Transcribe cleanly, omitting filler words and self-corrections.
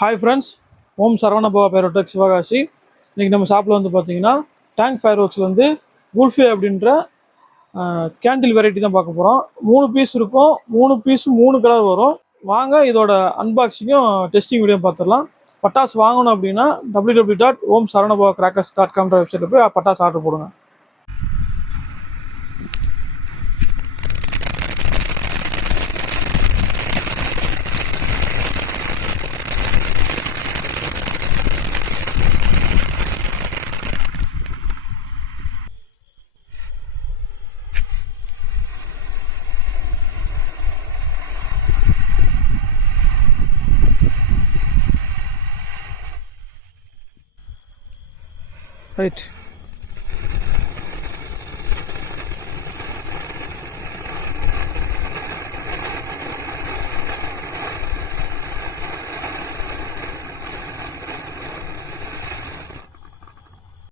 Hi friends, ஓம் சரவணபவா பேரோடெக் சிவகாசி. இன்றைக்கி நம்ம ஷாப்பில் வந்து பார்த்தீங்கன்னா டேங்க் ஃபயர் ஒர்க்ஸில் வந்து குல்ஃபி அப்படின்ற கேண்டில் வெரைட்டி தான் பார்க்க போகிறோம். 3 பீஸ் இருக்கும். 3 பீஸ் 3 கலர் வரும். வாங்க இதோட அன்பாக்சிங்கும் டெஸ்டிங் வீடியோ பார்த்துடலாம். பட்டாசு வாங்கணும் அப்படின்னா www.omsaravanabawa.crackers.com வெப்சைட்டில் போய் பட்டாசு ஆர்டர் போடுங்க. ரைட்.